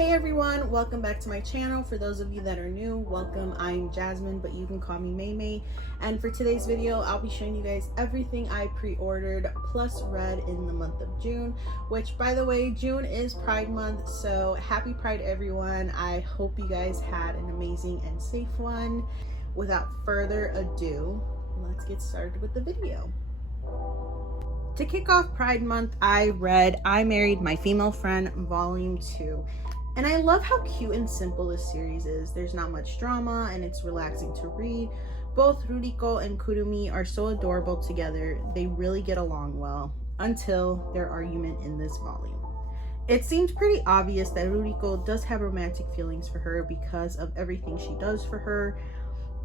Hey everyone, welcome back to my channel. For those of you that are new, welcome. I'm Jasmine, but you can call me May. And for today's video, I'll be showing you guys everything I pre-ordered plus read in the month of June, which by the way, June is Pride Month, so happy Pride everyone. I hope you guys had an amazing and safe one. Without further ado, let's get started with the video. To kick off Pride Month, I read I Married My Female Friend Volume 2. And I love how cute and simple this series is. There's not much drama and it's relaxing to read. Both Ruriko and Kurumi are so adorable together. They really get along well until their argument in this volume. It seems pretty obvious that Ruriko does have romantic feelings for her because of everything she does for her.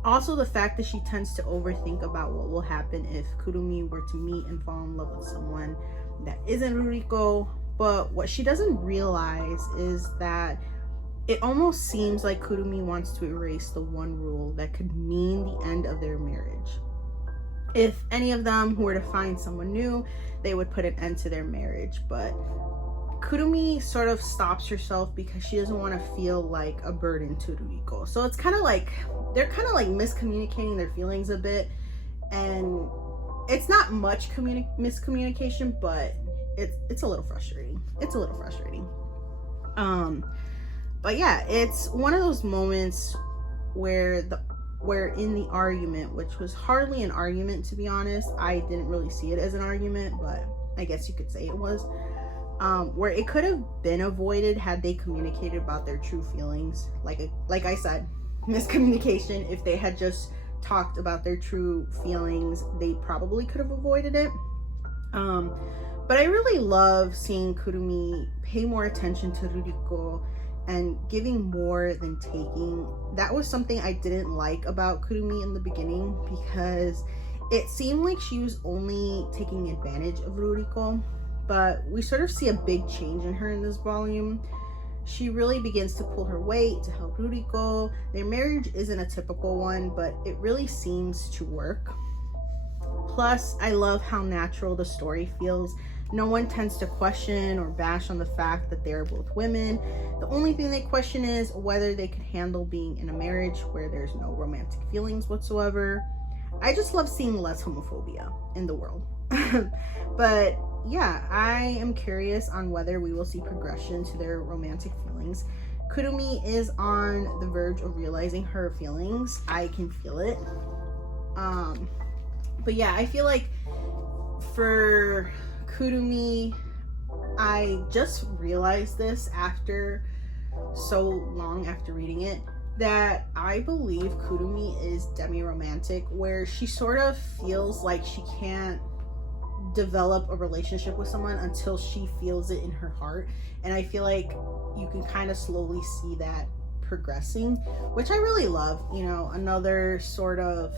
Also, the fact that she tends to overthink about what will happen if Kurumi were to meet and fall in love with someone that isn't Ruriko. But what she doesn't realize is that it almost seems like Kurumi wants to erase the one rule that could mean the end of their marriage. If any of them were to find someone new, they would put an end to their marriage. But Kurumi sort of stops herself because she doesn't want to feel like a burden to Ruriko. So it's kind of like they're kind of like miscommunicating their feelings a bit, and it's not much miscommunication, but it's a little frustrating. But yeah, it's one of those moments where in the argument, which was hardly an argument to be honest, I didn't really see it as an argument, but I guess you could say it was, where it could have been avoided had they communicated about their true feelings. Like I said, miscommunication. If they had just talked about their true feelings, they probably could have avoided it. But I really love seeing Kurumi pay more attention to Ruriko and giving more than taking. That was something I didn't like about Kurumi in the beginning because it seemed like she was only taking advantage of Ruriko, but we sort of see a big change in her in this volume. She really begins to pull her weight to help Ruriko. Their marriage isn't a typical one, but it really seems to work. Plus, I love how natural the story feels. No one tends to question or bash on the fact that they are both women. The only thing they question is whether they could handle being in a marriage where there's no romantic feelings whatsoever. I just love seeing less homophobia in the world. But yeah, I am curious on whether we will see progression to their romantic feelings. Kurumi is on the verge of realizing her feelings. I can feel it. But yeah, I feel like for Kurumi, I just realized this after so long after reading it, that I believe Kurumi is demi-romantic, where she sort of feels like she can't develop a relationship with someone until she feels it in her heart. And I feel like you can kind of slowly see that progressing, which I really love. You know, another sort of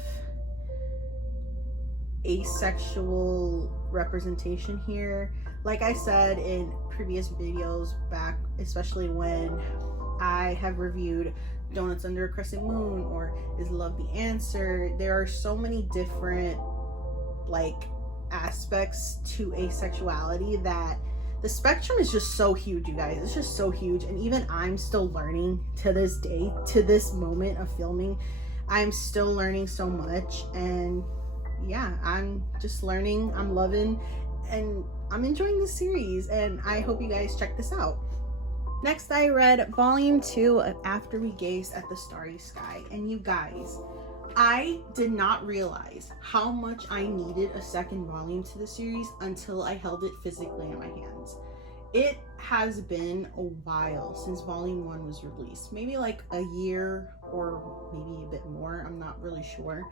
asexual representation here. Like I said in previous videos back, especially when I have reviewed Donuts Under a Crescent Moon or Is Love the Answer, there are so many different like aspects to asexuality that the spectrum is just so huge, you guys. It's just so huge, and even I'm still learning to this day, to this moment of filming. I'm still learning so much, and yeah, I'm just learning. I'm loving, and I'm enjoying this series, and I hope you guys check this out. Next, I read Volume 2 of After We Gazed at the Starry Sky, and you guys, I did not realize how much I needed a second volume to the series until I held it physically in my hands. It has been a while since Volume 1 was released, maybe like a year or maybe a bit more, I'm not really sure.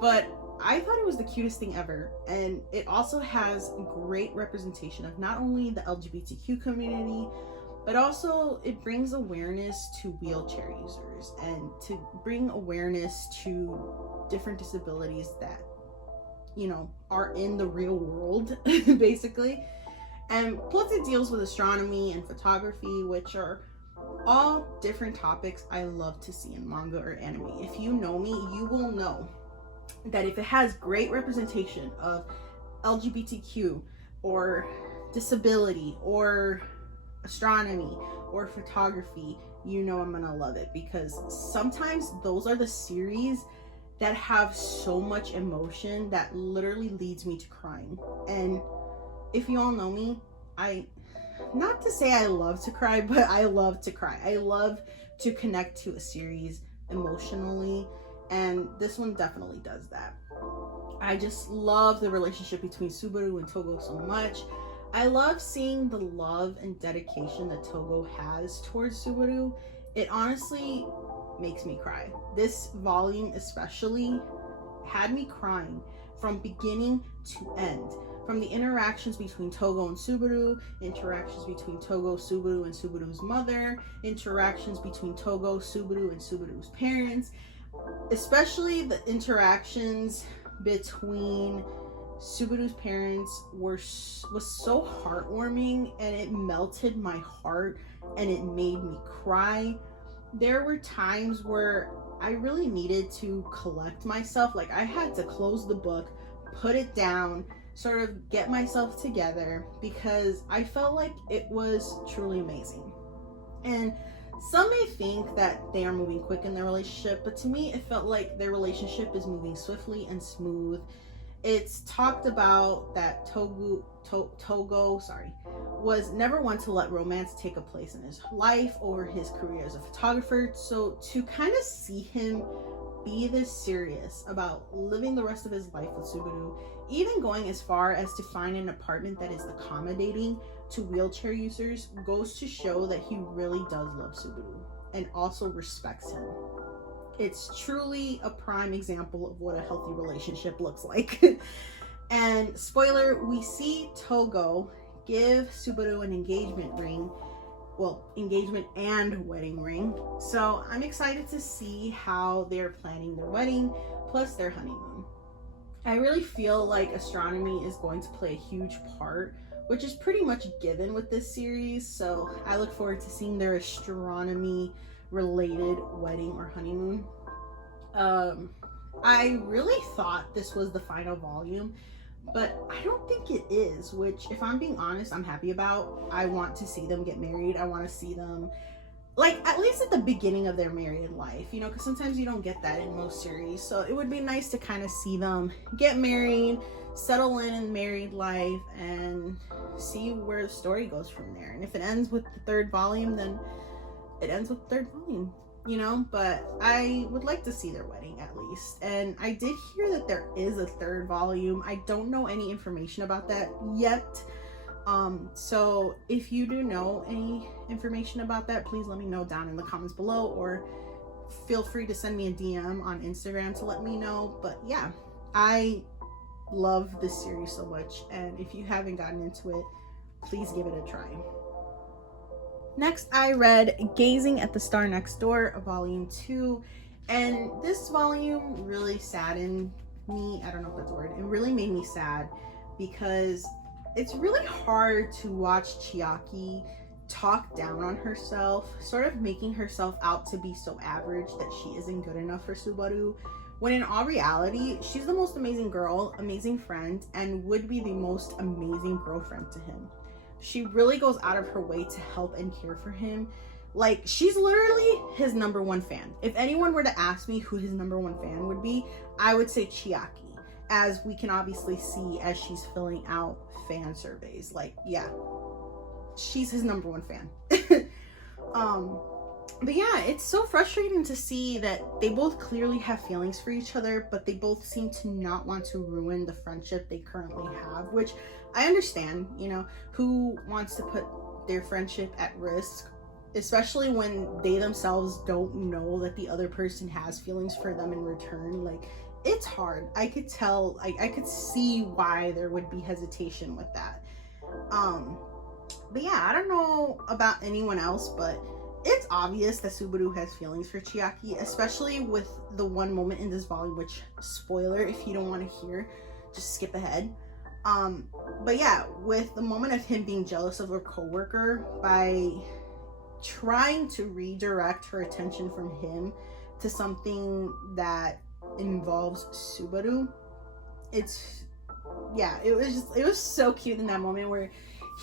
But I thought it was the cutest thing ever, and it also has great representation of not only the LGBTQ community, but also it brings awareness to wheelchair users and to bring awareness to different disabilities that, you know, are in the real world, basically. And plus it deals with astronomy and photography, which are all different topics I love to see in manga or anime. If you know me, you will know that if it has great representation of LGBTQ or disability or astronomy or photography, you know I'm gonna love it, because sometimes those are the series that have so much emotion that literally leads me to crying. And if you all know me, not to say I love to cry, but I love to cry. I love to connect to a series emotionally, and this one definitely does that. I just love the relationship between Subaru and Togo so much. I love seeing the love and dedication that Togo has towards Subaru. It honestly makes me cry. This volume especially had me crying from beginning to end. From the interactions between Togo and Subaru, interactions between Togo, Subaru, and Subaru's mother, interactions between Togo, Subaru, and Subaru's parents, especially the interactions between Subaru's parents was so heartwarming, and it melted my heart and it made me cry. There were times where I really needed to collect myself. Like, I had to close the book, put it down, sort of get myself together, because I felt like it was truly amazing. And some may think that they are moving quick in their relationship, but to me, it felt like their relationship is moving swiftly and smooth. It's talked about that Togo was never one to let romance take a place in his life over his career as a photographer. So to kind of see him be this serious about living the rest of his life with Subaru, even going as far as to find an apartment that is accommodating to wheelchair users, goes to show that he really does love Subaru and also respects him. It's truly a prime example of what a healthy relationship looks like. And spoiler, we see Togo give Subaru an engagement ring. Well, engagement and wedding ring. So I'm excited to see how they're planning their wedding, plus their honeymoon. I really feel like astronomy is going to play a huge part, which is pretty much given with this series. So I look forward to seeing their astronomy related wedding or honeymoon. I really thought this was the final volume, but I don't think it is, which, if I'm being honest, I'm happy about. I want to see them get married. I want to see them, like, at least at the beginning of their married life, you know, because sometimes you don't get that in most series. So it would be nice to kind of see them get married, settle in married life, and see where the story goes from there. And if it ends with the third volume, then it ends with the third volume, you know. But I would like to see their wedding at least. And I did hear that there is a third volume. I don't know any information about that yet. So if you do know any information about that, please let me know down in the comments below, or feel free to send me a DM on Instagram to let me know. But yeah, I love this series so much, and if you haven't gotten into it, please give it a try. Next, I read Gazing at the Star Next Door, Volume 2, and this volume really saddened me. I don't know if that's a word. It really made me sad, because it's really hard to watch Chiaki talk down on herself, sort of making herself out to be so average that she isn't good enough for Subaru, when in all reality, she's the most amazing girl, amazing friend, and would be the most amazing girlfriend to him. She really goes out of her way to help and care for him. Like, she's literally his number one fan. If anyone were to ask me who his number one fan would be, I would say Chiaki, as we can obviously see as she's filling out fan surveys. Like, yeah, she's his number one fan. But yeah, it's so frustrating to see that they both clearly have feelings for each other, but they both seem to not want to ruin the friendship they currently have, which I understand. You know, who wants to put their friendship at risk, especially when they themselves don't know that the other person has feelings for them in return? Like, it's hard. I could tell, I could see why there would be hesitation with that. But yeah, I don't know about anyone else, but it's obvious that Subaru has feelings for Chiaki, especially with the one moment in this volume, which, spoiler, if you don't want to hear, just skip ahead. But yeah, with the moment of him being jealous of her coworker by trying to redirect her attention from him to something that involves Subaru. It was so cute in that moment where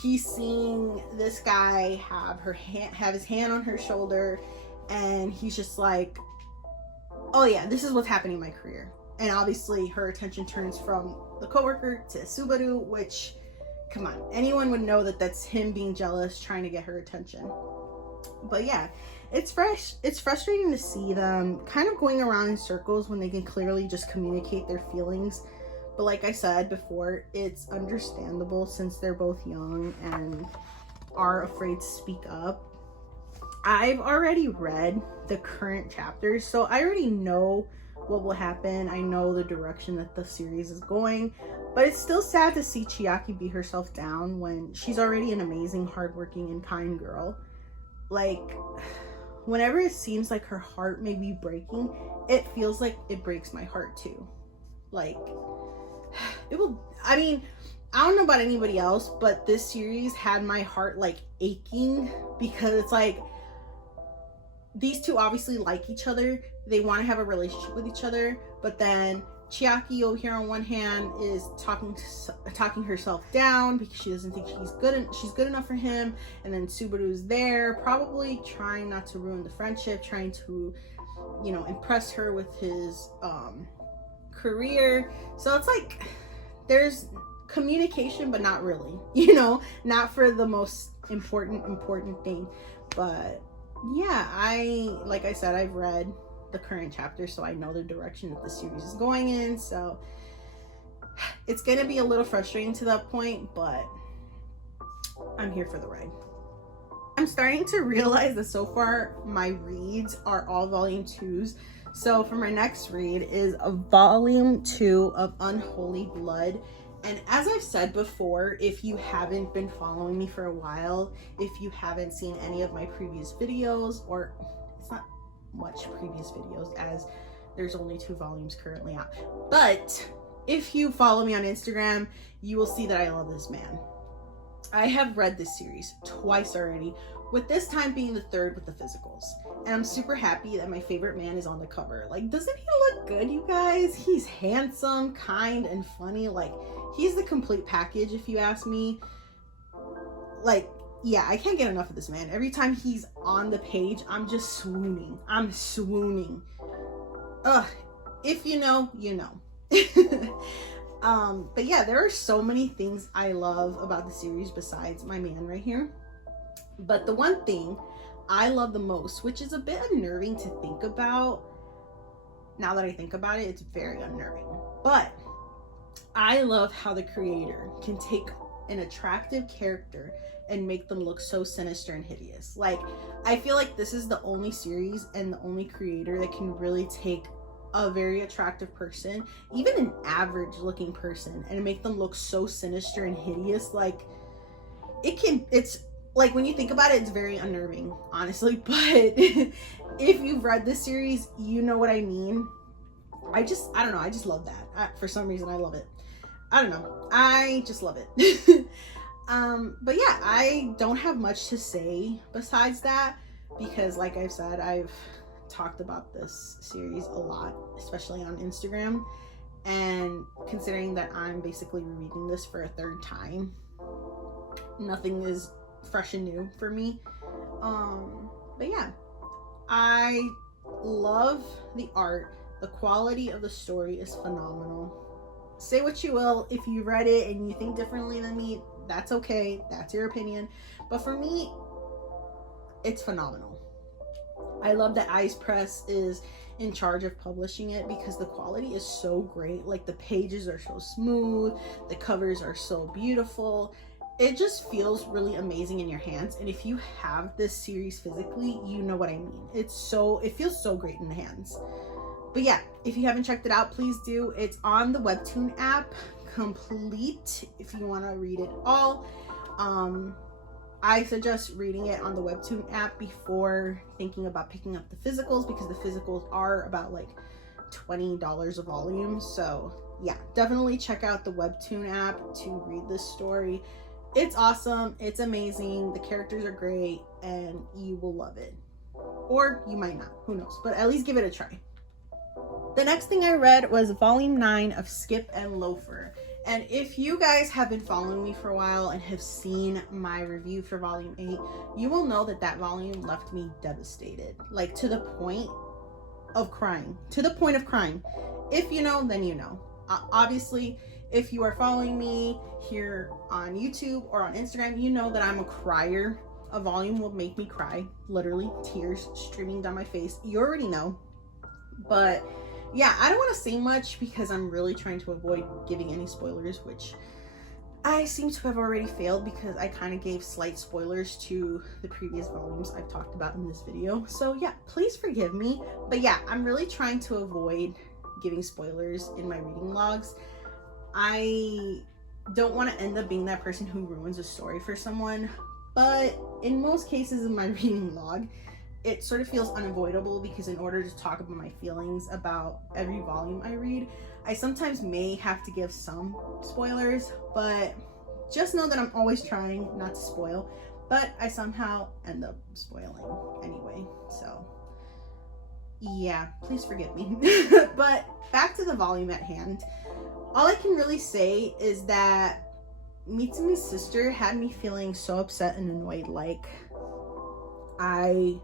he's seeing this guy have his hand on her shoulder, and he's just like, oh yeah, this is what's happening in my career. And obviously her attention turns from the coworker to Subaru, which, come on, anyone would know that that's him being jealous, trying to get her attention. But yeah, it's frustrating to see them kind of going around in circles when they can clearly just communicate their feelings. But like I said before, it's understandable since they're both young and are afraid to speak up. I've already read the current chapters, so I already know what will happen. I know the direction that the series is going, but it's still sad to see Chiaki beat herself down when she's already an amazing, hardworking, and kind girl. Like, whenever it seems like her heart may be breaking, it feels like it breaks my heart too. Like, it will, I mean, I don't know about anybody else, but this series had my heart like aching, because it's like, these two obviously like each other. They want to have a relationship with each other, but then Chiaki over here on one hand is talking herself down because she doesn't think she's good enough for him, and then Subaru's there probably trying not to ruin the friendship, trying to, you know, impress her with his career. So it's like there's communication, but not really, you know, not for the most important thing. But yeah, like I said, I've read the current chapter, so I know the direction that the series is going in. So it's gonna be a little frustrating to that point, but I'm here for the ride. I'm starting to realize that so far my reads are all volume 2s. So for my next read is a volume 2 of Unholy Blood. And as I've said before, if you haven't been following me for a while, if you haven't seen any of my previous videos, or it's not much previous videos as there's only 2 volumes currently out, but if you follow me on Instagram, you will see that I love this man. I have read this series twice already, with this time being the third with the physicals. And I'm super happy that my favorite man is on the cover. Like, doesn't he look good, you guys? He's handsome, kind, and funny. Like, he's the complete package, if you ask me. Like, yeah, I can't get enough of this man. Every time he's on the page, I'm just swooning. I'm swooning. Ugh, if you know, you know. But yeah, there are so many things I love about the series besides my man right here. But the one thing I love the most, which is a bit unnerving to think about, now that I think about it, it's very unnerving. But I love how the creator can take an attractive character and make them look so sinister and hideous. Like, I feel like this is the only series and the only creator that can really take a very attractive person, even an average looking person, and make them look so sinister and hideous. Like, it's like, when you think about it, it's very unnerving, honestly. But if you've read this series, you know what I mean. I don't know, I just love that. For some reason, I love it. I don't know, I just love it. But yeah, I don't have much to say besides that, because like I've said, I've talked about this series a lot, especially on Instagram. And considering that I'm basically reading this for a third time, nothing is fresh and new for me. But yeah, I love the art. The quality of the story is phenomenal. Say what you will, if you read it and you think differently than me, that's okay, that's your opinion. But for me, it's phenomenal. I love that Ice Press is in charge of publishing it, because the quality is so great. Like, the pages are so smooth, the covers are so beautiful. It just feels really amazing in your hands. And if you have this series physically, you know what I mean. It feels so great in the hands. But yeah, if you haven't checked it out, please do. It's on the Webtoon app, complete, if you want to read it all. I suggest reading it on the Webtoon app before thinking about picking up the physicals, because the physicals are about like $20 a volume. So yeah, definitely check out the Webtoon app to read this story. It's awesome, it's amazing, the characters are great, and you will love it. Or you might not, who knows, but at least give it a try. The next thing I read was volume 9 of Skip and Loafer. And if you guys have been following me for a while and have seen my review for volume 8, you will know that that volume left me devastated, like to the point of crying. If you know, then you know. Obviously, if you are following me here on YouTube or on Instagram, you know that I'm a crier. A volume will make me cry, literally tears streaming down my face. You already know. But yeah, I don't want to say much because I'm really trying to avoid giving any spoilers, which I seem to have already failed because I kind of gave slight spoilers to the previous volumes I've talked about in this video. So yeah, please forgive me. But yeah, I'm really trying to avoid giving spoilers in my reading logs. I don't want to end up being that person who ruins a story for someone, but in most cases in my reading log, it sort of feels unavoidable because in order to talk about my feelings about every volume I read, I sometimes may have to give some spoilers, but just know that I'm always trying not to spoil, but I somehow end up spoiling anyway. So yeah, please forgive me. But back to the volume at hand. All I can really say is that Mitsumi's sister had me feeling so upset and annoyed. Like I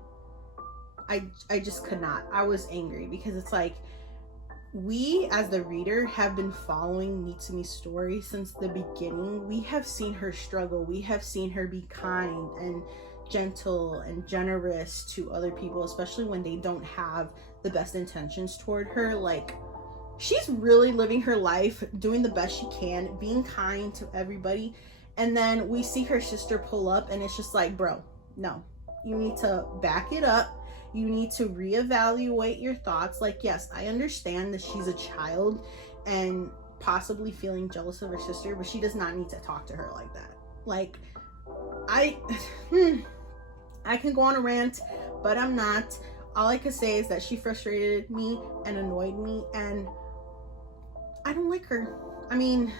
just could not. I was angry because it's like, we as the reader have been following Mitsumi's story since the beginning. We have seen her struggle. We have seen her be kind and gentle and generous to other people, especially when they don't have the best intentions toward her. Like, she's really living her life, doing the best she can, being kind to everybody. And then we see her sister pull up and it's just like, bro, no, you need to back it up. You need to reevaluate your thoughts. Like, yes, I understand that she's a child and possibly feeling jealous of her sister, but she does not need to talk to her like that. Like, I can go on a rant, but I'm not. All I could say is that she frustrated me and annoyed me, and I don't like her. I mean,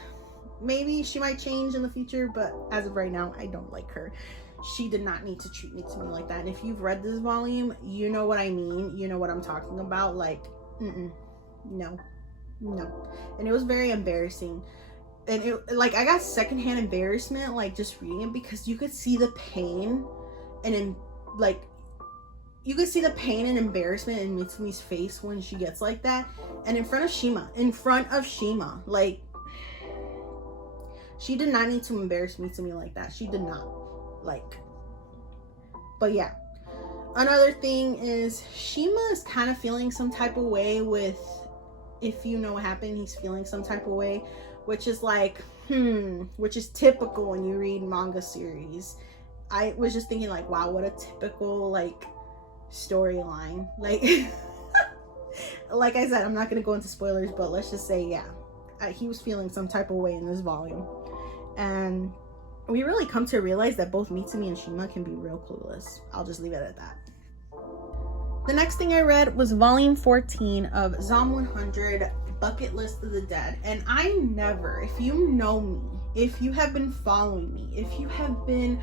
maybe she might change in the future, but as of right now, I don't like her. She did not need to treat me like that. And if you've read this volume, you know what I mean. You know what I'm talking about. Like, no. And it was very embarrassing. And it, like, I got secondhand embarrassment, like, just reading it, because you could see the pain and you could see the pain and embarrassment in Mitsumi's face when she gets like that. And in front of Shima, like, she did not need to embarrass Mitsumi like that. She did not. Like, but yeah, another thing is Shima is kind of feeling some type of way with, if you know what happened, he's feeling some type of way, which is like, which is typical when you read manga series. I was just thinking like, wow, what a typical like storyline. Like, like I said, I'm not gonna go into spoilers, but let's just say, yeah, he was feeling some type of way in this volume. And we really come to realize that both Mitsumi and Shima can be real clueless. I'll just leave it at that. The next thing I read was volume 14 of Zom 100, Bucket List of the Dead. And I never, if you know me, if you have been following me, if you have been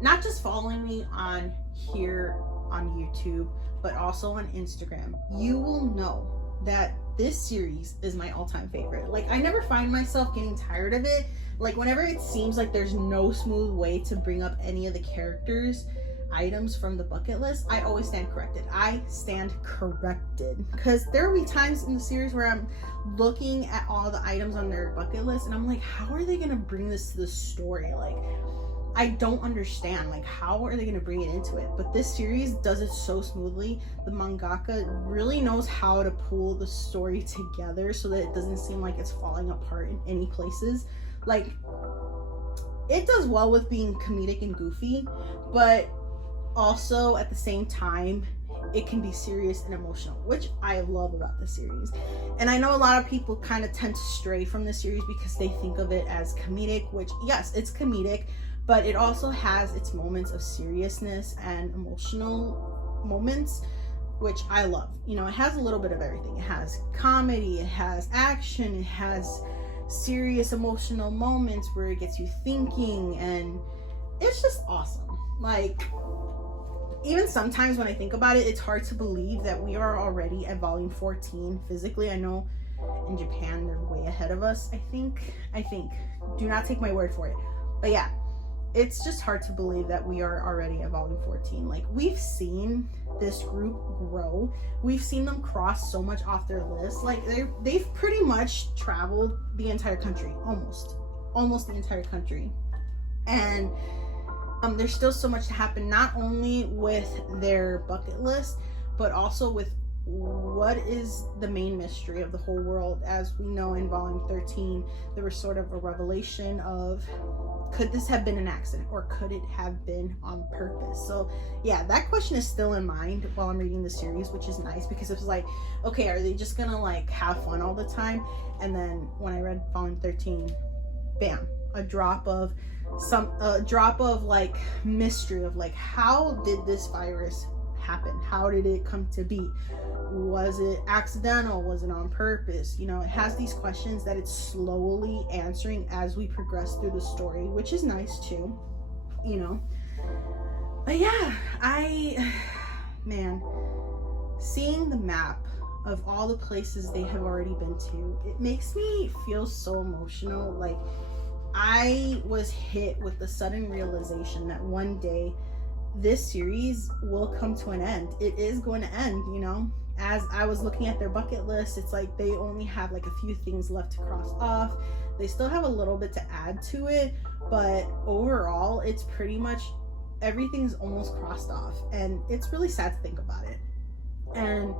not just following me on here on YouTube, but also on Instagram, you will know that this series is my all-time favorite. Like, I never find myself getting tired of it. Like, whenever it seems like there's no smooth way to bring up any of the characters' items from the bucket list, I always stand corrected. Because there will be times in the series where I'm looking at all the items on their bucket list and I'm like, how are they gonna bring this to the story? Like, I don't understand. Like, how are they gonna bring it into it? But this series does it so smoothly. The mangaka really knows how to pull the story together so that it doesn't seem like it's falling apart in any places. Like, it does well with being comedic and goofy, but also at the same time, it can be serious and emotional, which I love about the series. And I know a lot of people kind of tend to stray from the series because they think of it as comedic, which, yes, it's comedic, but it also has its moments of seriousness and emotional moments, which I love. You know, it has a little bit of everything. It has comedy, it has action, it has serious emotional moments where it gets you thinking, and it's just awesome. Like, even sometimes when I think about it, it's hard to believe that we are already at volume 14 physically. I know in Japan, they're way ahead of us. I think. Do not take my word for it. But yeah, it's just hard to believe that we are already at volume 14. Like, we've seen this group grow. We've seen them cross so much off their list. Like, they've pretty much traveled the entire country, almost the entire country. And there's still so much to happen, not only with their bucket list, but also with what is the main mystery of the whole world. As we know, in volume 13, there was sort of a revelation of, could this have been an accident, or could it have been on purpose? So yeah, that question is still in mind while I'm reading the series, which is nice, because it was like, okay, are they just gonna like have fun all the time? And then when I read volume 13, bam, a drop of like mystery of like, how did this virus happen? How did it come to be? Was it accidental? Was it on purpose? You know, it has these questions that it's slowly answering as we progress through the story, which is nice too, you know. But yeah, man, seeing the map of all the places they have already been to, it makes me feel so emotional. Like, I was hit with the sudden realization that one day this series will come to an end. It is going to end, you know. As I was looking at their bucket list, it's like they only have like a few things left to cross off. They still have a little bit to add to it, but overall, it's pretty much everything's almost crossed off, and it's really sad to think about it. And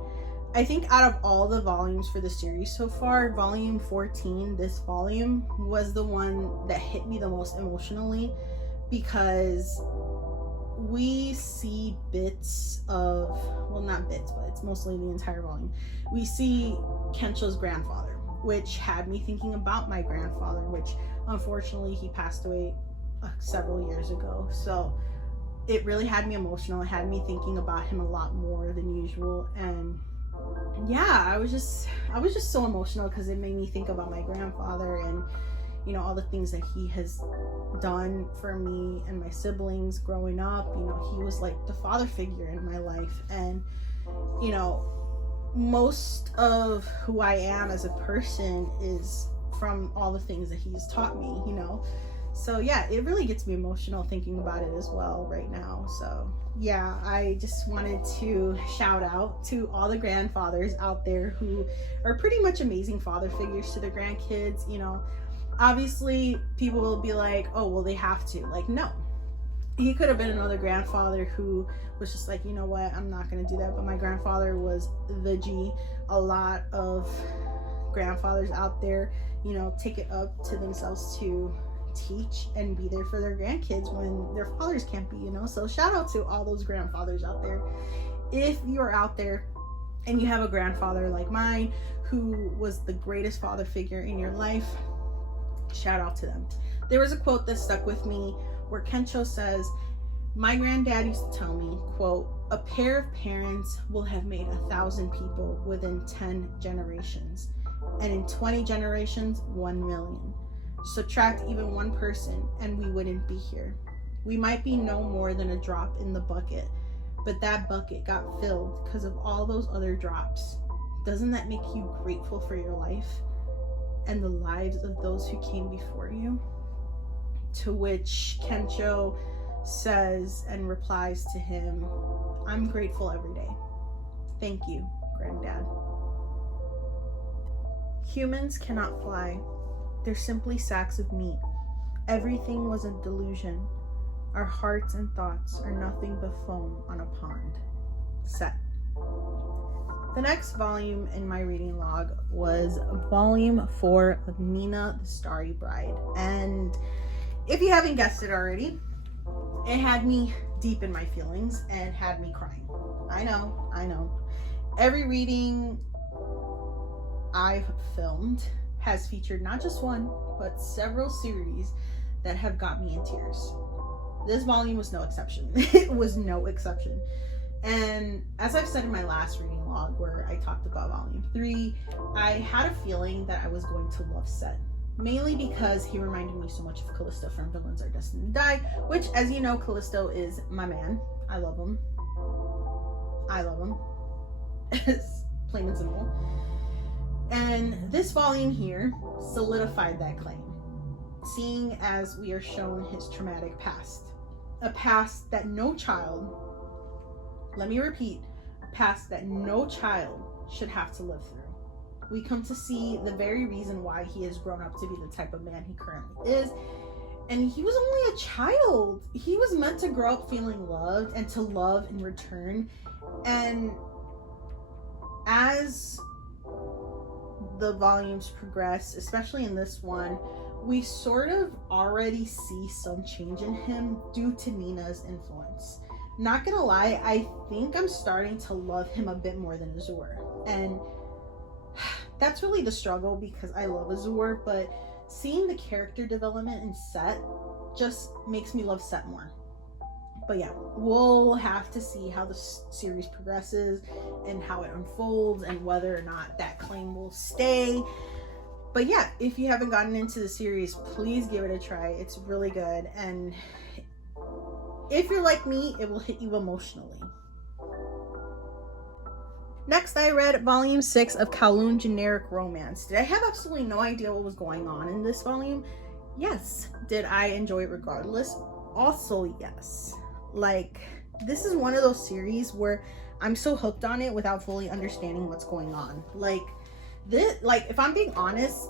I think out of all the volumes for the series so far, volume 14, this volume, was the one that hit me the most emotionally, because we see bits of, well, not bits, but it's mostly the entire volume. We see Kensho's grandfather, which had me thinking about my grandfather, which unfortunately he passed away several years ago. So it really had me emotional. It had me thinking about him a lot more than usual. And yeah, I was just so emotional, because it made me think about my grandfather and, you know, all the things that he has done for me and my siblings growing up. You know, he was like the father figure in my life. And, you know, most of who I am as a person is from all the things that he's taught me, you know. So yeah, it really gets me emotional thinking about it as well right now. So yeah, I just wanted to shout out to all the grandfathers out there who are pretty much amazing father figures to their grandkids. You know, obviously people will be like, oh, well, they have to. Like, no. He could have been another grandfather who was just like, you know what, I'm not going to do that. But my grandfather was the G. A lot of grandfathers out there, you know, take it up to themselves to teach and be there for their grandkids when their fathers can't be, you know. So shout out to all those grandfathers out there. If you're out there and you have a grandfather like mine who was the greatest father figure in your life, shout out to them. There was a quote that stuck with me where Kensho says, my granddad used to tell me, quote, a pair of parents will have made 1,000 people within 10 generations, and in 20 generations, 1 million. Subtract even one person and we wouldn't be here. We might be no more than a drop in the bucket, but that bucket got filled because of all those other drops. Doesn't that make you grateful for your life and the lives of those who came before you? To which Kensho says and replies to him, I'm grateful every day. Thank you, Granddad. Humans cannot fly. They're simply sacks of meat. Everything was a delusion. Our hearts and thoughts are nothing but foam on a pond. Set. The next volume in my reading log was volume 4 of Nina the Starry Bride. And if you haven't guessed it already, it had me deep in my feelings and had me crying. I know. Every reading I've filmed has featured not just one, but several series that have got me in tears. This volume was no exception. It was no exception. And as I've said in my last reading log where I talked about volume 3, I had a feeling that I was going to love Set. Mainly because he reminded me so much of Callisto from Villains Are Destined to Die, which, as you know, Callisto is my man. I love him. It's plain and simple. And this volume here solidified that claim, seeing as we are shown his traumatic past. A past that no child, let me repeat, a past that no child should have to live through. We come to see the very reason why he has grown up to be the type of man he currently is. And he was only a child. He was meant to grow up feeling loved and to love in return. And as the volumes progress, especially in this one, we sort of already see some change in him due to Nina's influence. Not gonna lie, I think I'm starting to love him a bit more than Azure. And that's really the struggle, because I love Azure, but seeing the character development in Set just makes me love Set more. But yeah, we'll have to see how the series progresses and how it unfolds and whether or not that claim will stay. But yeah, if you haven't gotten into the series, please give it a try. It's really good. And if you're like me, it will hit you emotionally. Next, I read volume 6 of Kowloon Generic Romance. Did I have absolutely no idea what was going on in this volume? Yes. Did I enjoy it regardless? Also, yes. Like, this is one of those series where I'm so hooked on it without fully understanding what's going on. Like, if I'm being honest,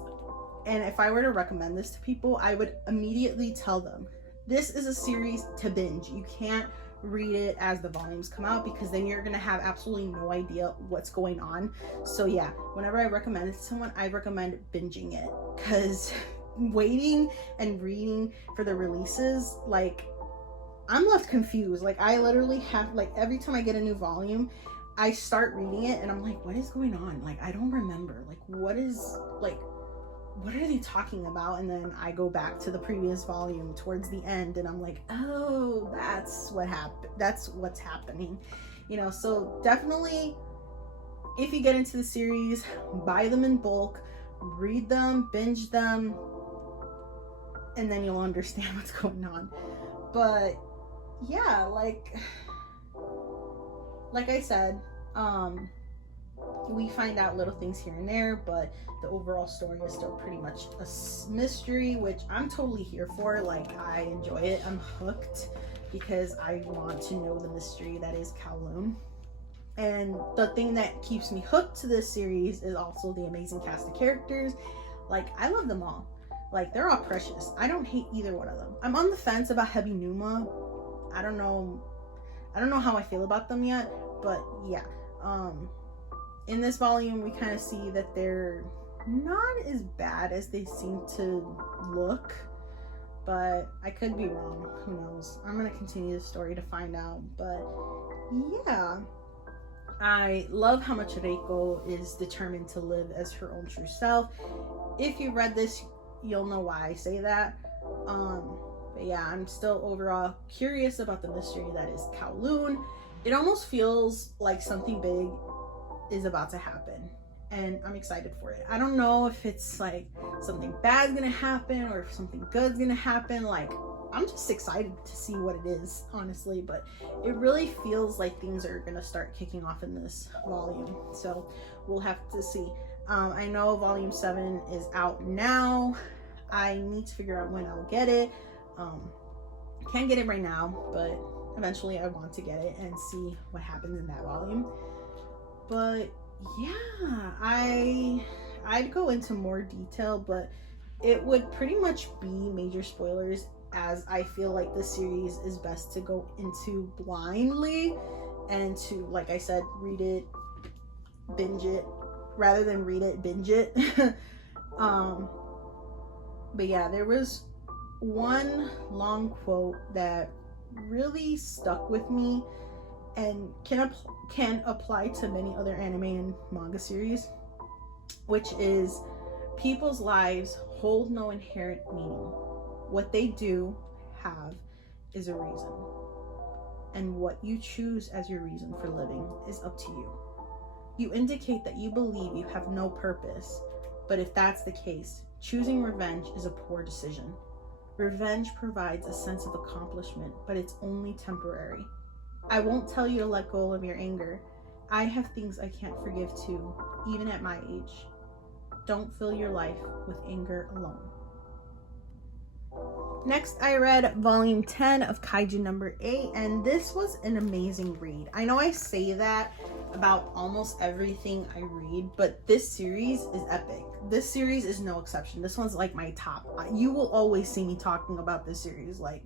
and if I were to recommend this to people, I would immediately tell them, this is a series to binge. You can't read it as the volumes come out, because then you're gonna have absolutely no idea what's going on. So yeah, whenever I recommend it to someone, I recommend binging it, because waiting and reading for the releases, like, I'm left confused. Like, I literally have, like, every time I get a new volume, I start reading it and I'm like, what is going on? Like, I don't remember. Like, what are they talking about? And then I go back to the previous volume towards the end and I'm like, oh, that's what happened. That's what's happening. You know, so definitely, if you get into the series, buy them in bulk, read them, binge them, and then you'll understand what's going on. But yeah, like I said, we find out little things here and there, but the overall story is still pretty much a mystery, which I'm totally here for. Like, I enjoy it. I'm hooked because I want to know the mystery that is Kowloon. And the thing that keeps me hooked to this series is also the amazing cast of characters. Like, I love them all. Like, they're all precious. I don't hate either one of them. I'm on the fence about Heavy Numa. I don't know how I feel about them yet, but yeah. In this volume, we kind of see that they're not as bad as they seem to look, but I could be wrong. Who knows? I'm gonna continue the story to find out. But yeah, I love how much Reiko is determined to live as her own true self. If you read this, you'll know why I say that. But yeah, I'm still overall curious about the mystery that is Kowloon. It almost feels like something big is about to happen, and I'm excited for it. I don't know if it's like something bad's gonna happen or if something good's gonna happen. Like, I'm just excited to see what it is, honestly, but it really feels like things are gonna start kicking off in this volume, so we'll have to see. I know volume 7 is out now. I need to figure out when I'll get it. Can't get it right now, but eventually I want to get it and see what happens in that volume. But yeah, I'd go into more detail, but it would pretty much be major spoilers, as I feel like the series is best to go into blindly and to, like I said, read it, binge it, rather than read it, binge it. But yeah, there was one long quote that really stuck with me and can apply to many other anime and manga series, which is, people's lives hold no inherent meaning. What they do have is a reason, and what you choose as your reason for living is up to you. You indicate that you believe you have no purpose, but if that's the case, choosing revenge is a poor decision. Revenge provides a sense of accomplishment, but it's only temporary. I won't tell you to let go of your anger. I have things I can't forgive too, even at my age. Don't fill your life with anger alone. Next, I read volume 10 of Kaiju number 8, and this was an amazing read. I know I say that about almost everything I read, but this series is epic. This series is no exception. This one's like my top. You will always see me talking about this series. Like,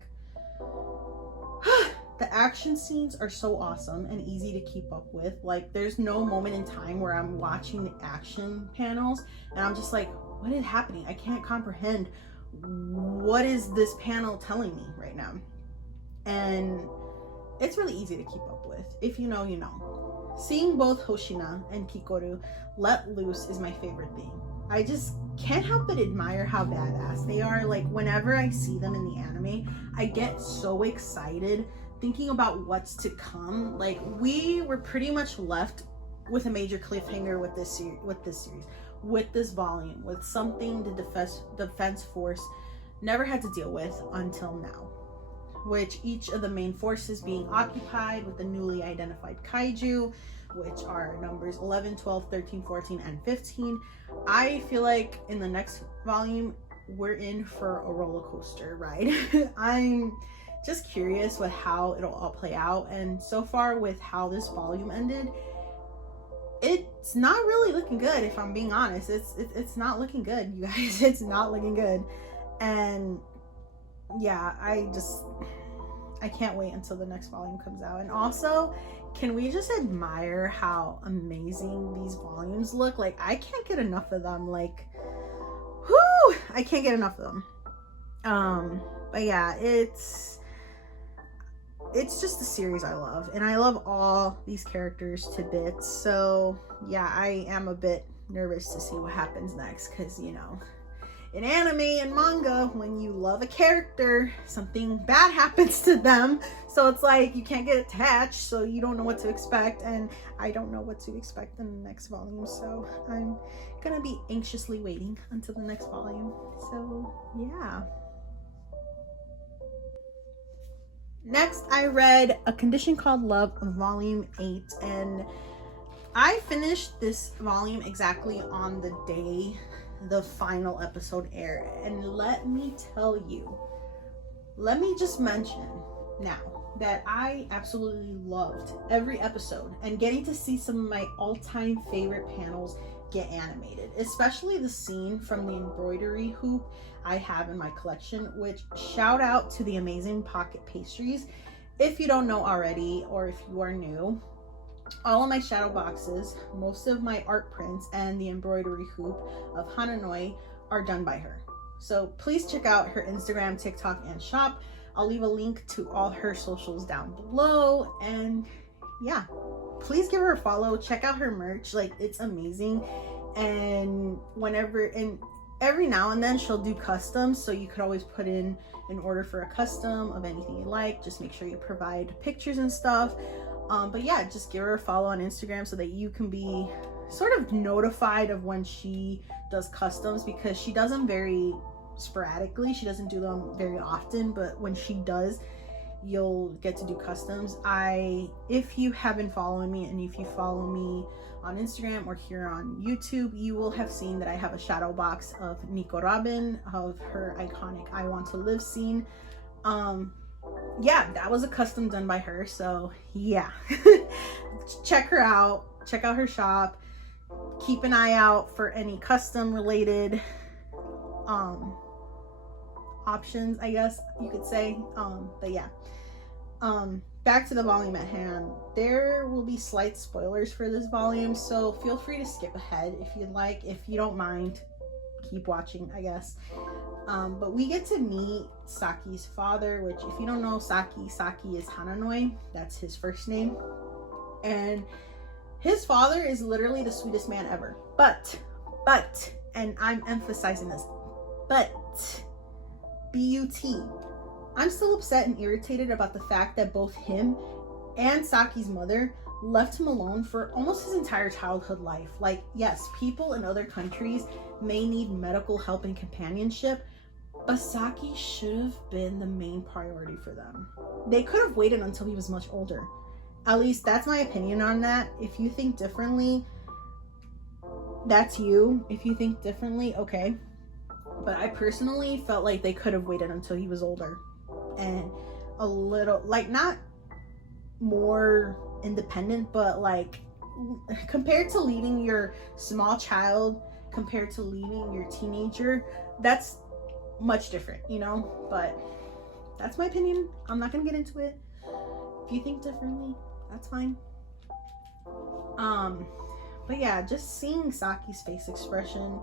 the action scenes are so awesome and easy to keep up with. Like, there's no moment in time where I'm watching the action panels and I'm just like, what is happening? I can't comprehend what is this panel telling me right now. And it's really easy to keep up with. If you know, you know. Seeing both Hoshina and Kikoru let loose is my favorite thing. I just can't help but admire how badass they are. Like, whenever I see them in the anime, I get so excited thinking about what's to come. Like, we were pretty much left with a major cliffhanger with this series, with this volume, with something the defense force never had to deal with until now, which each of the main forces being occupied with the newly identified kaiju, which are numbers 11, 12, 13, 14, and 15. I feel like in the next volume, we're in for a roller coaster ride. I'm just curious with how it'll all play out, and so far with how this volume ended, it's not really looking good. If I'm being honest, it's not looking good, you guys. It's not looking good. And yeah, I can't wait until the next volume comes out. And also, can we just admire how amazing these volumes look? Like, I can't get enough of them. Like, whoo, I can't get enough of them. But yeah, it's just a series I love, and I love all these characters to bits. So yeah, I am a bit nervous to see what happens next, because, you know, in anime and manga, when you love a character, something bad happens to them. So it's like you can't get attached, so you don't know what to expect, and I don't know what to expect in the next volume. So I'm gonna be anxiously waiting until the next volume. So yeah. Next, I read A Condition Called Love, volume 8, and I finished this volume exactly on the day the final episode aired. And let me tell you, let me just mention now that I absolutely loved every episode, and getting to see some of my all-time favorite panels get animated, especially the scene from the embroidery hoop I have in my collection, which shout out to the amazing pocket pastries. If you don't know already, or if you are new, all of my shadow boxes, most of my art prints, and the embroidery hoop of Hananoi are done by her. So please check out her Instagram, TikTok, and shop. I'll leave a link to all her socials down below. And yeah, please give her a follow. Check out her merch. Like, it's amazing. And every now and then she'll do customs, so you could always put in an order for a custom of anything you like. Just make sure you provide pictures and stuff. But yeah, just give her a follow on Instagram so that you can be sort of notified of when she does customs, because she does them very sporadically. She doesn't do them very often, but when she does, you'll get to do customs. If you have been following me, and if you follow me on Instagram or here on YouTube, you will have seen that I have a shadow box of Nico Robin, of her iconic I Want to Live scene. Yeah, that was a custom done by her. So yeah, check her out, check out her shop, keep an eye out for any custom related options, I guess you could say. But yeah, back to the volume at hand. There will be slight spoilers for this volume, so feel free to skip ahead if you'd like. If you don't mind, keep watching, I guess. But we get to meet Saki's father, which, if you don't know Saki is Hananoi. That's his first name. And his father is literally the sweetest man ever. But, and I'm emphasizing this, but, B-U-T. I'm still upset and irritated about the fact that both him and Saki's mother left him alone for almost his entire childhood life. Like, yes, people in other countries may need medical help and companionship, but Saki should have been the main priority for them. They could have waited until he was much older. At least that's my opinion on that. If you think differently, That's you. If you think differently, okay. But I personally felt like they could have waited until he was older and a little, like, not more independent, but like compared to leaving your small child, compared to leaving your teenager, that's much different, you know? But that's my opinion. I'm not gonna get into it. If you think differently, that's fine. But yeah, just seeing Saki's face expression,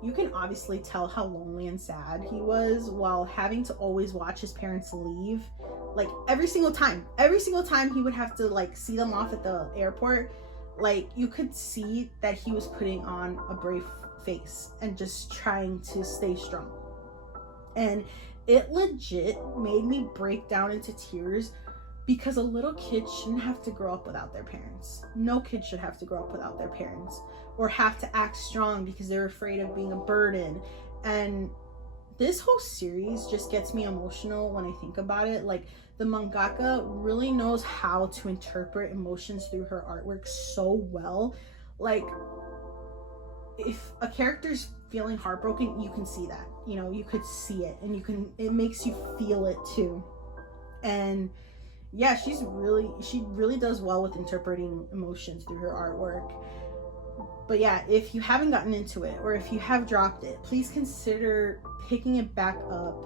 you can obviously tell how lonely and sad he was while having to always watch his parents leave. Like every single time he would have to like see them off at the airport, like you could see that he was putting on a brave face and just trying to stay strong. And it legit made me break down into tears, because a little kid shouldn't have to grow up without their parents. No kid should have to grow up without their parents, or have to act strong because they're afraid of being a burden. And this whole series just gets me emotional when I think about it. Like, the mangaka really knows how to interpret emotions through her artwork so well. Like, if a character's feeling heartbroken, you can see that, you know, you could see it, and it makes you feel it too. And yeah, she really does well with interpreting emotions through her artwork. But yeah, if you haven't gotten into it, or if you have dropped it, please consider picking it back up.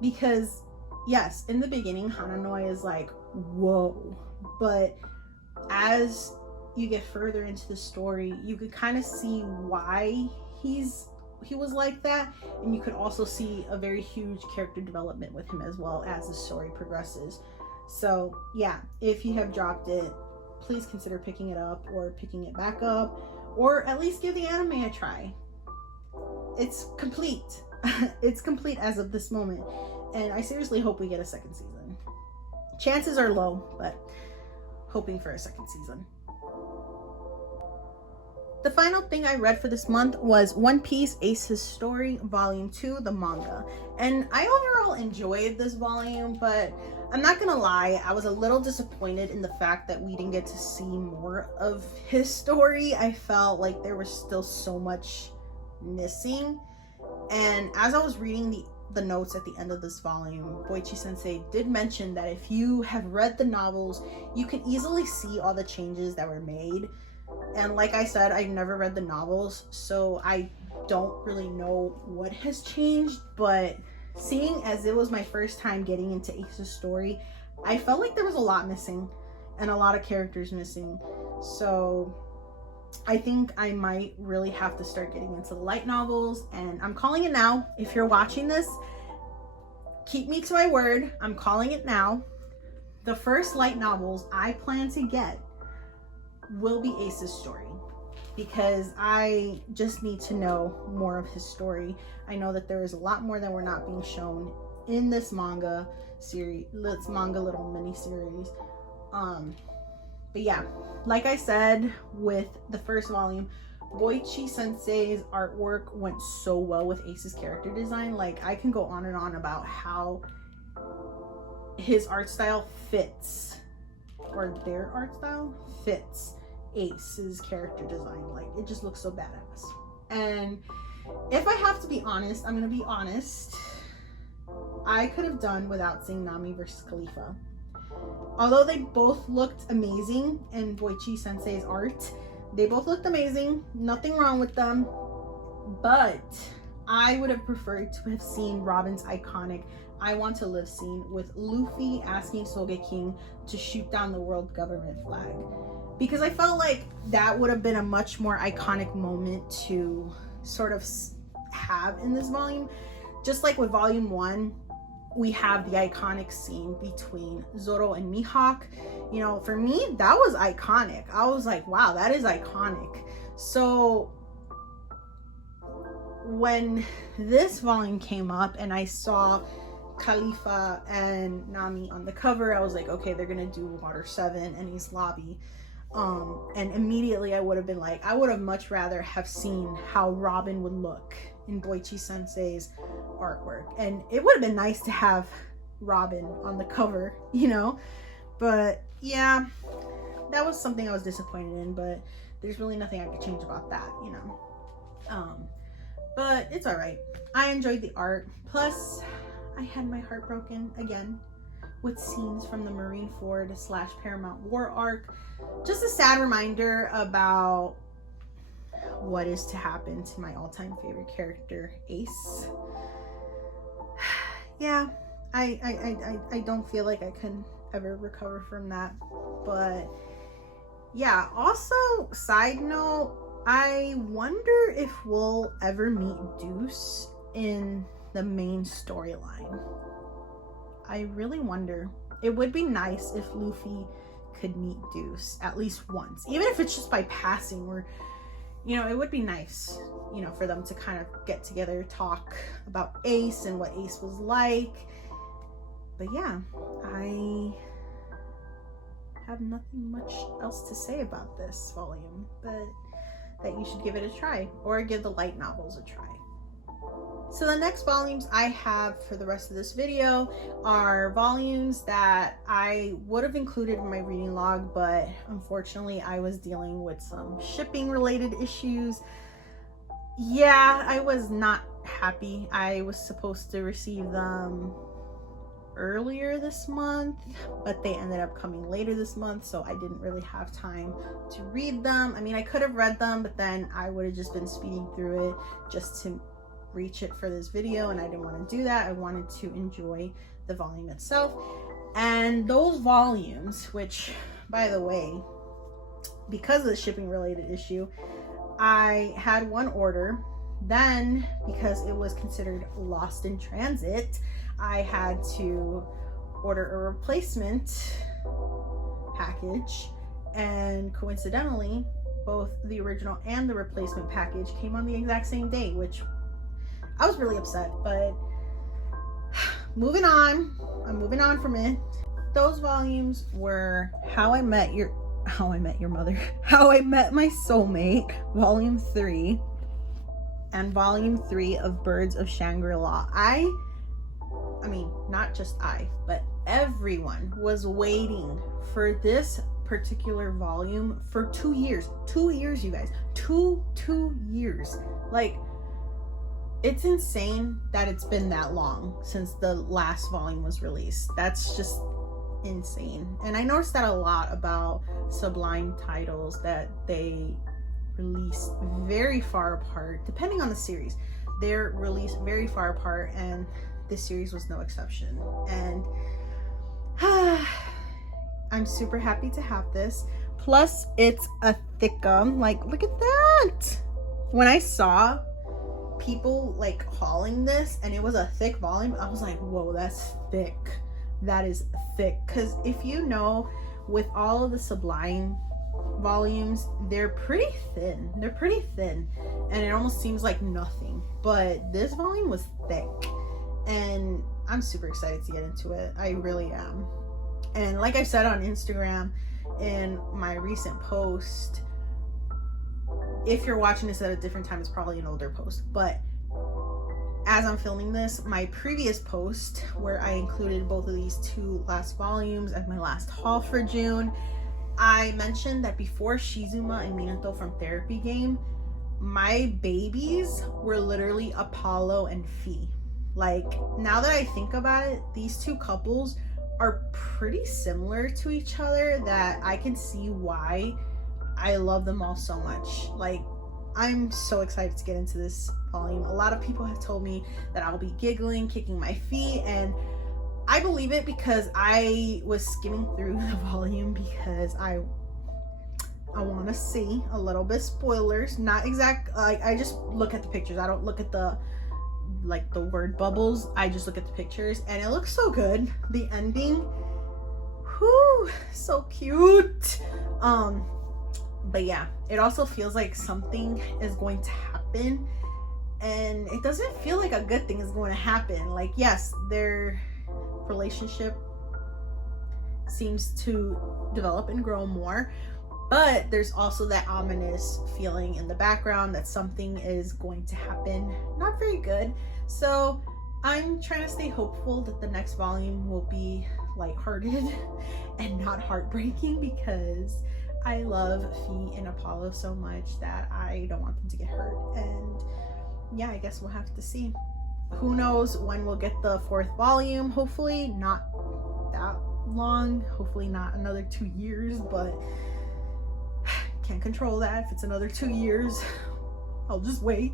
Because yes, in the beginning, Hananoi is like, whoa. But as you get further into the story, you could kind of see why he was like that. And you could also see a very huge character development with him as well as the story progresses. So yeah, if you have dropped it, please consider picking it up or picking it back up, or at least give the anime a try. It's complete. It's complete as of this moment, and I seriously hope we get a second season. Chances are low, but hoping for a second season. The final thing I read for this month was One Piece Ace's Story Volume 2, the manga. And I overall enjoyed this volume, but I'm not gonna lie, I was a little disappointed in the fact that we didn't get to see more of his story. I felt like there was still so much missing. And as I was reading the notes at the end of this volume, Boichi Sensei did mention that if you have read the novels, you can easily see all the changes that were made. And like I said, I've never read the novels, so I don't really know what has changed, but seeing as it was my first time getting into Ace's story, I felt like there was a lot missing and a lot of characters missing. So I think I might really have to start getting into the light novels, and I'm calling it now. If you're watching this, keep me to my word. I'm calling it now. The first light novels I plan to get will be Ace's story, because I just need to know more of his story. I know that there is a lot more that we're not being shown in this manga series, this manga little mini series. But yeah, like I said with the first volume, Boichi Sensei's artwork went so well with Ace's character design. Like, I can go on and on about how his art style fits, or their art style fits Ace's character design. Like, it just looks so badass. And if I have to be honest, I'm gonna be honest, I could have done without seeing Nami versus Khalifa. Although they both looked amazing in Boichi Sensei's art, they both looked amazing, nothing wrong with them, but I would have preferred to have seen Robin's iconic I Want to Live scene with Luffy asking Sogeking to shoot down the world government flag, because I felt like that would have been a much more iconic moment to sort of have in this volume. Just like with volume 1, we have the iconic scene between Zoro and Mihawk. You know, for me, that was iconic. I was like, wow, that is iconic. So when this volume came up and I saw Khalifa and Nami on the cover, I was like, okay, they're gonna do Water 7 and East Lobby. And immediately I would have been like, I would have much rather have seen how Robin would look in Boichi Sensei's artwork. And it would have been nice to have Robin on the cover, you know? But yeah, that was something I was disappointed in, but there's really nothing I could change about that, you know. But it's all right. I enjoyed the art. Plus, I had my heart broken again with scenes from the Marineford / Paramount War arc. Just a sad reminder about what is to happen to my all-time favorite character, Ace. Yeah, I don't feel like I can ever recover from that. But yeah, also, side note, I wonder if we'll ever meet Deuce in the main storyline. I really wonder. It would be nice if Luffy could meet Deuce at least once, even if it's just by passing, or, you know, it would be nice, you know, for them to kind of get together, talk about Ace and what Ace was like. But yeah, I have nothing much else to say about this volume, but that you should give it a try, or give the light novels a try. So the next volumes I have for the rest of this video are volumes that I would have included in my reading log, but unfortunately I was dealing with some shipping related issues. Yeah, I was not happy. I was supposed to receive them earlier this month, but they ended up coming later this month, so I didn't really have time to read them. I mean, I could have read them, but then I would have just been speeding through it just to reach it for this video, and I didn't want to do that. I wanted to enjoy the volume itself. And those volumes, which, by the way, because of the shipping related issue, I had one order. Then, because it was considered lost in transit, I had to order a replacement package, and coincidentally, both the original and the replacement package came on the exact same day, which I was really upset. But moving on, I'm moving on from it. Those volumes were How I Met Your Mother, How I Met My Soulmate, Volume 3, and Volume 3 of Birds of Shangri-La. I mean, not just I, but everyone was waiting for this particular volume for 2 years. 2 years, you guys. Two years. Like, it's insane that it's been that long since the last volume was released. That's just insane. And I noticed that a lot about Sublime titles, that they release very far apart, depending on the series. They're released very far apart, and this series was no exception. And I'm super happy to have this. Plus, it's a thickum. Like, look at that. When I saw people like hauling this and it was a thick volume, I was like, whoa, that's thick. That is thick. Because if you know, with all of the Sublime volumes, they're pretty thin. And it almost seems like nothing. But this volume was thick. And I'm super excited to get into it. I really am. And like I said on Instagram in my recent post, if you're watching this at a different time, it's probably an older post. But as I'm filming this, my previous post where I included both of these two last volumes as my last haul for June, I mentioned that before Shizuma and Minato from Therapy Game, my babies were literally Apollo and Fee. Like, now that I think about it, these two couples are pretty similar to each other, that I can see why I love them all so much. Like, I'm so excited to get into this volume. A lot of people have told me that I'll be giggling, kicking my feet, and I believe it, because I was skimming through the volume because I want to see a little bit spoilers. Not exact, like, I just look at the pictures. I don't look at the word bubbles. I just look at the pictures, and it looks so good. The ending, whoo, so cute. But yeah, it also feels like something is going to happen, and it doesn't feel like a good thing is going to happen. Like, yes, their relationship seems to develop and grow more, but there's also that ominous feeling in the background that something is going to happen not very good. So I'm trying to stay hopeful that the next volume will be lighthearted and not heartbreaking, because I love Fee and Apollo so much that I don't want them to get hurt. And yeah, I guess we'll have to see. Who knows when we'll get the 4th volume. Hopefully not that long. Hopefully not another 2 years, but can't control that. If it's another 2 years, I'll just wait.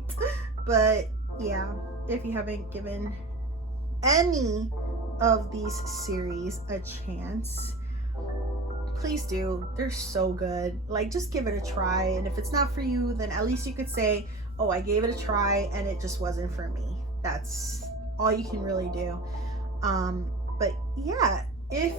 But yeah, if you haven't given any of these series a chance, please do. They're so good. Like, just give it a try. And if it's not for you, then at least you could say, oh, I gave it a try and it just wasn't for me. That's all you can really do. But yeah, if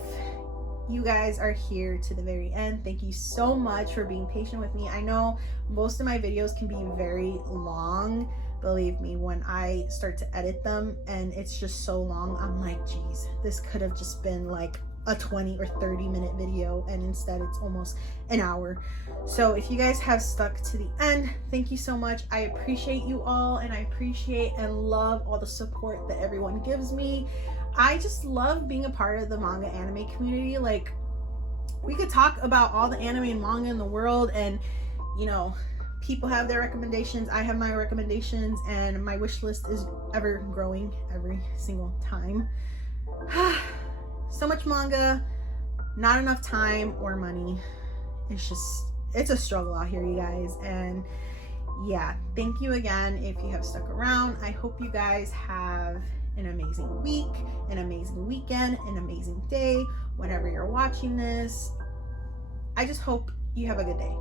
you guys are here to the very end, thank you so much for being patient with me. I know most of my videos can be very long. Believe me, when I start to edit them and it's just so long, I'm like, geez, this could have just been like a 20 or 30 minute video, and instead it's almost an hour. So if you guys have stuck to the end, thank you so much. I appreciate you all, and I appreciate and love all the support that everyone gives me. I just love being a part of the manga anime community. Like, we could talk about all the anime and manga in the world, and you know, people have their recommendations, I have my recommendations, and my wish list is ever growing every single time. So much manga, not enough time or money. It's a struggle out here, you guys. And yeah, thank you again if you have stuck around. I hope you guys have an amazing week, an amazing weekend, an amazing day whenever you're watching this. I just hope you have a good day,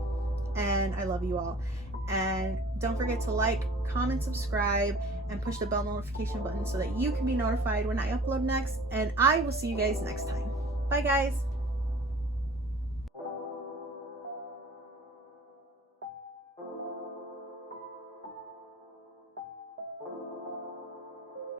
and I love you all. And don't forget to like, comment, subscribe, and push the bell notification button so that you can be notified when I upload next. And I will see you guys next time. Bye guys.